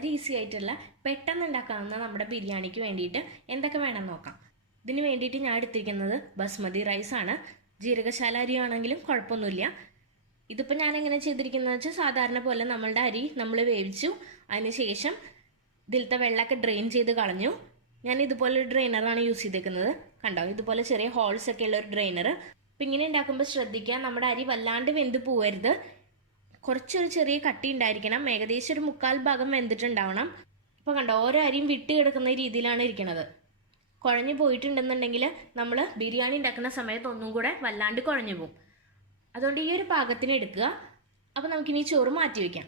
വളരെ ഈസി ആയിട്ടുള്ള പെട്ടെന്ന് ഉണ്ടാക്കാവുന്ന നമ്മുടെ ബിരിയാണിക്ക് വേണ്ടിയിട്ട് എന്തൊക്കെ വേണമെന്ന് നോക്കാം. ഇതിന് വേണ്ടിയിട്ട് ഞാൻ എടുത്തിരിക്കുന്നത് ബസ്മതി റൈസ് ആണ്. ജീരകശാല അരി ആണെങ്കിലും കുഴപ്പമൊന്നുമില്ല. ഇതിപ്പോൾ ഞാൻ എങ്ങനെ ചെയ്തിരിക്കുന്നത് വെച്ചാൽ സാധാരണ പോലെ നമ്മളുടെ അരി നമ്മൾ വേവിച്ചു, അതിനുശേഷം ഇതിലത്തെ വെള്ളമൊക്കെ ഡ്രെയിൻ ചെയ്ത് കളഞ്ഞു. ഞാൻ ഇതുപോലെ ഒരു ഡ്രെയിനറാണ് യൂസ് ചെയ്തേക്കുന്നത്. കണ്ടോ, ഇതുപോലെ ചെറിയ ഹോൾസ് ഒക്കെ ഉള്ള ഒരു ഡ്രെയിനർ. അപ്പം ഇങ്ങനെ ഉണ്ടാക്കുമ്പോൾ ശ്രദ്ധിക്കുക, നമ്മുടെ അരി വല്ലാണ്ട് വെന്ത് പോവരുത്. കുറച്ചൊരു ചെറിയ കട്ടി ഉണ്ടായിരിക്കണം. ഏകദേശം ഒരു 1/4 ഭാഗം വെന്തിട്ടുണ്ടാവണം. ഇപ്പോൾ കണ്ടോ, ഓരോ അരിയും വിട്ട് കിടക്കുന്ന രീതിയിലാണ് ഇരിക്കുന്നത്. കുഴഞ്ഞു പോയിട്ടുണ്ടെന്നുണ്ടെങ്കിൽ നമ്മൾ ബിരിയാണി ഉണ്ടാക്കുന്ന സമയത്ത് ഒന്നും കൂടെ വല്ലാണ്ട് കുഴഞ്ഞു പോകും. അതുകൊണ്ട് ഈ ഒരു പാകത്തിന് എടുക്കുക. അപ്പോൾ നമുക്കിനി ചോറ് മാറ്റി വയ്ക്കാം.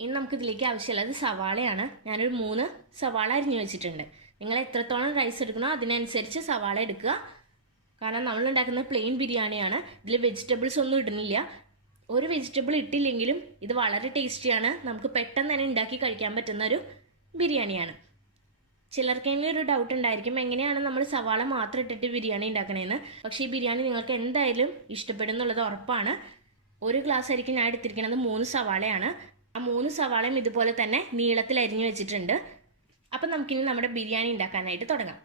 ഇനി നമുക്കിതിലേക്ക് ആവശ്യമുള്ളത് സവാളയാണ്. ഞാനൊരു 3 സവാള അരിഞ്ഞു വെച്ചിട്ടുണ്ട്. നിങ്ങൾ എത്രത്തോളം റൈസ് എടുക്കണോ അതിനനുസരിച്ച് സവാള എടുക്കുക. കാരണം നമ്മൾ ഉണ്ടാക്കുന്ന പ്ലെയിൻ ബിരിയാണിയാണ്. ഇതിൽ വെജിറ്റബിൾസ് ഒന്നും ഇടുന്നില്ല. ഒരു വെജിറ്റബിൾ ഇട്ടില്ലെങ്കിലും ഇത് വളരെ ടേസ്റ്റിയാണ്. നമുക്ക് പെട്ടെന്ന് തന്നെ ഉണ്ടാക്കി കഴിക്കാൻ പറ്റുന്ന ഒരു ബിരിയാണിയാണ്. ചിലർക്കെങ്കിലും ഒരു ഡൗട്ട് ഉണ്ടായിരിക്കും, എങ്ങനെയാണ് നമ്മൾ സവാള മാത്രം ഇട്ടിട്ട് ബിരിയാണി ഉണ്ടാക്കണേന്ന്. പക്ഷേ ഈ ബിരിയാണി നിങ്ങൾക്ക് എന്തായാലും ഇഷ്ടപ്പെടും എന്നുള്ളത് ഉറപ്പാണ്. ഒരു ഗ്ലാസ് അരിക്ക് ഞാൻ എടുത്തിരിക്കുന്നത് 3 സവാളയാണ്. ആ 3 സവാളയും ഇതുപോലെ തന്നെ നീളത്തിൽ അരിഞ്ഞു വെച്ചിട്ടുണ്ട്. അപ്പം നമുക്കിനി നമ്മുടെ ബിരിയാണി ഉണ്ടാക്കാനായിട്ട് തുടങ്ങാം.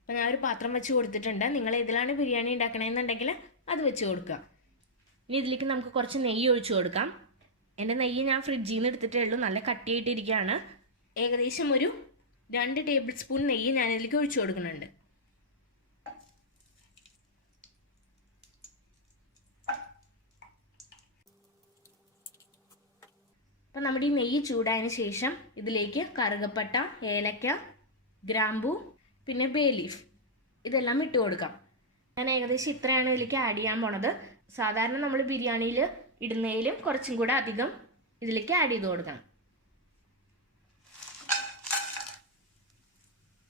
അപ്പം ഞാൻ ഒരു പാത്രം വെച്ച് കൊടുത്തിട്ടുണ്ട്. നിങ്ങൾ ഏതിലാണ് ബിരിയാണി ഉണ്ടാക്കണമെന്നുണ്ടെങ്കിൽ അത് വെച്ച് കൊടുക്കുക. ഇനി ഇതിലേക്ക് നമുക്ക് കുറച്ച് നെയ്യ് ഒഴിച്ചു കൊടുക്കാം. എൻ്റെ നെയ്യ് ഞാൻ ഫ്രിഡ്ജിൽ നിന്ന് എടുത്തിട്ടേ ഉള്ളൂ, നല്ല കട്ടിയായിട്ടിരിക്കുകയാണ്. ഏകദേശം ഒരു 2 ടേബിൾ സ്പൂൺ നെയ്യ് ഞാൻ ഇതിലേക്ക് ഒഴിച്ചു കൊടുക്കുന്നുണ്ട്. അപ്പം നമ്മുടെ ഈ നെയ്യ് ചൂടായതിന് ശേഷം ഇതിലേക്ക് കറുകപ്പട്ട, ഏലക്ക, ഗ്രാമ്പൂ, പിന്നെ ബേ ലീഫ് ഇതെല്ലാം ഇട്ട് കൊടുക്കാം. ഞാൻ ഏകദേശം ഇത്രയാണ് ഇതിലേക്ക് ആഡ് ചെയ്യാൻ പോണത്. സാധാരണ നമ്മൾ ബിരിയാണിയിൽ ഇടുന്നതിലും കുറച്ചും കൂടെ അധികം ഇതിലേക്ക് ആഡ് ചെയ്ത് കൊടുക്കണം.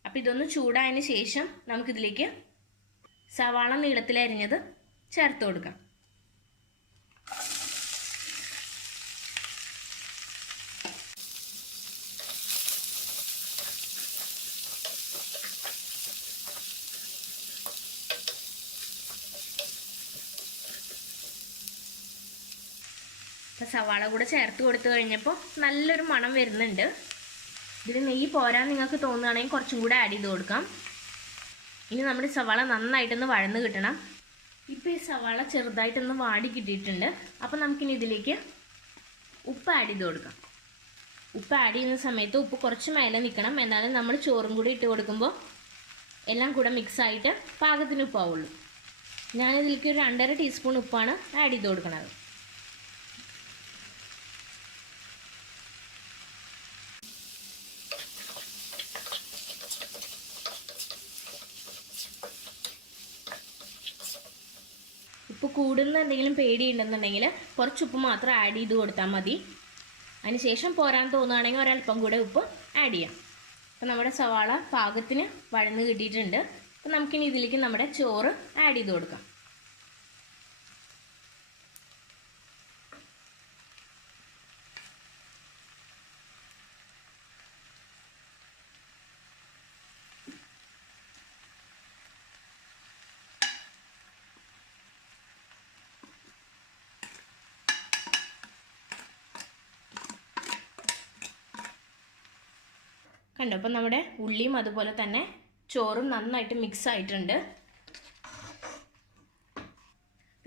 അപ്പം ഇതൊന്ന് ചൂടായതിന് ശേഷം നമുക്കിതിലേക്ക് സവാള നീളത്തിൽ അരിഞ്ഞത് ചേർത്ത് കൊടുക്കാം. അപ്പം സവാള കൂടെ ചേർത്ത് കൊടുത്തു കഴിഞ്ഞപ്പോൾ നല്ലൊരു മണം വരുന്നുണ്ട്. ഇതിൽ നെയ്യ് പോരാൻ നിങ്ങൾക്ക് തോന്നുകയാണെങ്കിൽ കുറച്ചും കൂടെ ആഡ് ചെയ്ത് കൊടുക്കാം. ഇനി നമ്മുടെ സവാള നന്നായിട്ടൊന്ന് വഴന്ന് കിട്ടണം. ഇപ്പോൾ ഈ സവാള ചെറുതായിട്ടൊന്ന് വാടി കിട്ടിയിട്ടുണ്ട്. അപ്പോൾ നമുക്കിനി ഇതിലേക്ക് ഉപ്പ് ആഡ് ചെയ്ത് കൊടുക്കാം. ഉപ്പ് ആഡ് ചെയ്യുന്ന സമയത്ത് ഉപ്പ് കുറച്ച് മേലെ നിൽക്കണം. എന്നാലും നമ്മൾ ചോറും കൂടി ഇട്ട് കൊടുക്കുമ്പോൾ എല്ലാം കൂടെ മിക്സായിട്ട് പാകത്തിന് ഉപ്പാവുള്ളൂ. ഞാനിതിലേക്ക് ഒരു 2.5 ടീസ്പൂൺ ഉപ്പാണ് ആഡ് ചെയ്ത് കൊടുക്കുന്നത്. ഉപ്പ് കൂടുന്ന എന്തെങ്കിലും പേടിയുണ്ടെന്നുണ്ടെങ്കിൽ കുറച്ച് ഉപ്പ് മാത്രം ആഡ് ചെയ്ത് കൊടുത്താൽ മതി. അതിനുശേഷം പോരാൻ തോന്നുകയാണെങ്കിൽ ഒരല്പം കൂടെ ഉപ്പ് ആഡ് ചെയ്യാം. അപ്പം നമ്മുടെ സവാള പാകത്തിന് വഴന്ന് കിട്ടിയിട്ടുണ്ട്. അപ്പം നമുക്കിനി ഇതിലേക്ക് നമ്മുടെ ചോറ് ആഡ് ചെയ്ത് കൊടുക്കാം. കണ്ടോ, അപ്പം നമ്മുടെ ഉള്ളിയും അതുപോലെ തന്നെ ചോറും നന്നായിട്ട് മിക്സ് ആയിട്ടുണ്ട്.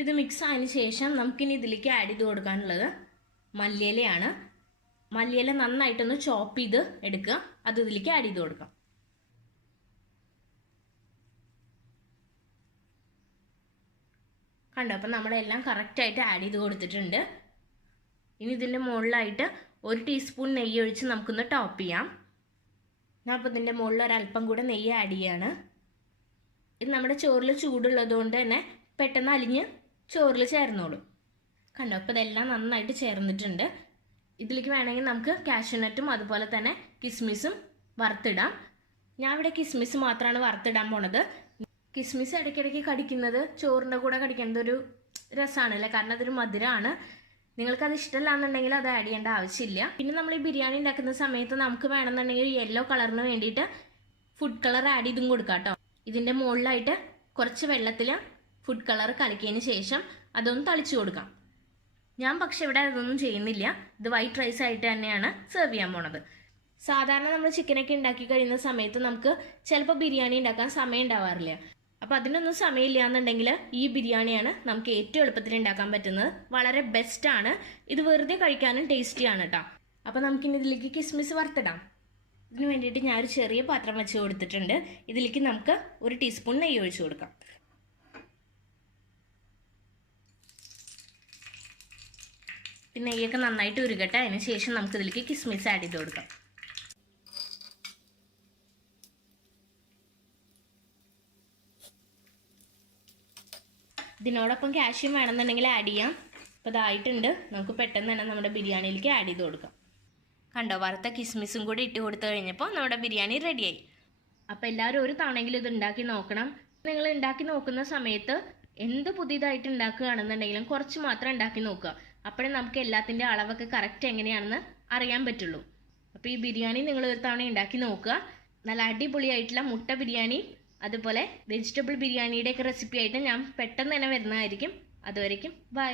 ഇത് മിക്സ് ആയതിന് ശേഷം നമുക്കിനി ഇതിലേക്ക് ആഡ് ചെയ്ത് കൊടുക്കാനുള്ളത് മല്ലിയിലയാണ്. മല്ലിയില നന്നായിട്ടൊന്ന് ചോപ്പ് ചെയ്ത് എടുക്കുക. അത് ഇതിലേക്ക് ആഡ് ചെയ്ത് കൊടുക്കാം. കണ്ടോ, അപ്പം നമ്മളെല്ലാം കറക്റ്റായിട്ട് ആഡ് ചെയ്ത് കൊടുത്തിട്ടുണ്ട്. ഇനി ഇതിൻ്റെ മുകളിലായിട്ട് 1 ടീസ്പൂൺ നെയ്യ് ഒഴിച്ച് നമുക്കൊന്ന് ടോപ്പ് ചെയ്യാം. ഞാൻ അപ്പോൾ ഇതിൻ്റെ മുകളിൽ ഒരല്പം കൂടെ നെയ്യ് ആഡ് ചെയ്യാണ്. ഇത് നമ്മുടെ ചോറിൽ ചൂടുള്ളത് കൊണ്ട് തന്നെ പെട്ടെന്ന് അലിഞ്ഞ് ചോറിൽ ചേർന്നോളും. കണ്ടോ, അപ്പോൾ ഇതെല്ലാം നന്നായിട്ട് ചേർന്നിട്ടുണ്ട്. ഇതിലേക്ക് വേണമെങ്കിൽ നമുക്ക് കാഷ്യൂനട്ടും അതുപോലെ തന്നെ കിസ്മിസും വറുത്തിടാം. ഞാൻ ഇവിടെ കിസ്മിസ് മാത്രമാണ് വറുത്തിടാൻ പോണത്. കിസ്മിസ് ഇടയ്ക്കിടയ്ക്ക് കടിക്കുന്നത് ചോറിൻ്റെ കൂടെ കടിക്കുന്നത് ഒരു രസമാണല്ലേ, കാരണം അതൊരു മധുരമാണ്. നിങ്ങൾക്കത് ഇഷ്ടമല്ല എന്നുണ്ടെങ്കിൽ അത് ആഡ് ചെയ്യേണ്ട ആവശ്യമില്ല. പിന്നെ നമ്മൾ ഈ ബിരിയാണി ഉണ്ടാക്കുന്ന സമയത്ത് നമുക്ക് വേണമെന്നുണ്ടെങ്കിൽ യെല്ലോ കളറിന് വേണ്ടിയിട്ട് ഫുഡ് കളർ ആഡ് ചെയ്തും കൊടുക്കാം കേട്ടോ. ഇതിൻ്റെ മുകളിലായിട്ട് കുറച്ച് വെള്ളത്തിൽ ഫുഡ് കളർ കലക്കിയതിന് ശേഷം അതൊന്ന് തളിച്ചു കൊടുക്കാം. ഞാൻ പക്ഷെ ഇവിടെ അതൊന്നും ചെയ്യുന്നില്ല. ഇത് വൈറ്റ് റൈസ് ആയിട്ട് തന്നെയാണ് സെർവ് ചെയ്യാൻ പോണത്. സാധാരണ നമ്മൾ ചിക്കനൊക്കെ ഉണ്ടാക്കി കഴിയുന്ന സമയത്ത് നമുക്ക് ചിലപ്പോൾ ബിരിയാണി ഉണ്ടാക്കാൻ സമയം ഉണ്ടാവാറില്ല. അപ്പോൾ അതിനൊന്നും സമയമില്ല എന്നുണ്ടെങ്കിൽ ഈ ബിരിയാണിയാണ് നമുക്ക് ഏറ്റവും എളുപ്പത്തിൽ ഉണ്ടാക്കാൻ പറ്റുന്നത്. വളരെ ബെസ്റ്റാണ്. ഇത് വെറുതെ കഴിക്കാനും ടേസ്റ്റിയാണ് കേട്ടോ. അപ്പോൾ നമുക്കിനി ഇതിലേക്ക് കിസ്മിസ് വറുത്തിടാം. ഇതിന് വേണ്ടിയിട്ട് ഞാനൊരു ചെറിയ പാത്രം വെച്ച് കൊടുത്തിട്ടുണ്ട്. ഇതിലേക്ക് നമുക്ക് 1 ടീസ്പൂൺ നെയ്യ് ഒഴിച്ച് കൊടുക്കാം. നെയ്യൊക്കെ നന്നായിട്ട് ഉരുകട്ടെ. അതിന് ശേഷം നമുക്ക് ഇതിലേക്ക് കിസ്മിസ് ആഡ് ചെയ്ത് കൊടുക്കാം. ഇതിനോടൊപ്പം കാഷ്യം വേണമെന്നുണ്ടെങ്കിൽ ആഡ് ചെയ്യാം. അപ്പോൾ ഇതായിട്ടുണ്ട്. നമുക്ക് പെട്ടെന്ന് തന്നെ നമ്മുടെ ബിരിയാണിയിലേക്ക് ആഡ് ചെയ്ത് കൊടുക്കാം. കണ്ടോ, വറുത്ത കിസ്മിസും കൂടി ഇട്ട് കൊടുത്തു കഴിഞ്ഞപ്പോൾ നമ്മുടെ ബിരിയാണി റെഡിയായി. അപ്പോൾ എല്ലാവരും ഒരു തവണയെങ്കിലും ഇത് ഉണ്ടാക്കി നോക്കണം. നിങ്ങൾ ഉണ്ടാക്കി നോക്കുന്ന സമയത്ത് എന്ത് പുതിയതായിട്ട് ഉണ്ടാക്കുകയാണെന്നുണ്ടെങ്കിലും കുറച്ച് മാത്രം ഉണ്ടാക്കി നോക്കുക. അപ്പോഴേ നമുക്ക് എല്ലാത്തിൻ്റെ അളവൊക്കെ കറക്റ്റ് എങ്ങനെയാണെന്ന് അറിയാൻ പറ്റുള്ളൂ. അപ്പോൾ ഈ ബിരിയാണി നിങ്ങൾ ഒരു തവണ ഉണ്ടാക്കി നോക്കുക. നല്ല അടിപൊളിയായിട്ടുള്ള മുട്ട ബിരിയാണി അതുപോലെ വെജിറ്റബിൾ ബിരിയാണിയുടെയൊക്കെ റെസിപ്പി ആയിട്ട് ഞാൻ പെട്ടെന്ന് തന്നെ വരുന്നതായിരിക്കും. അതുവരേക്കും ബൈ.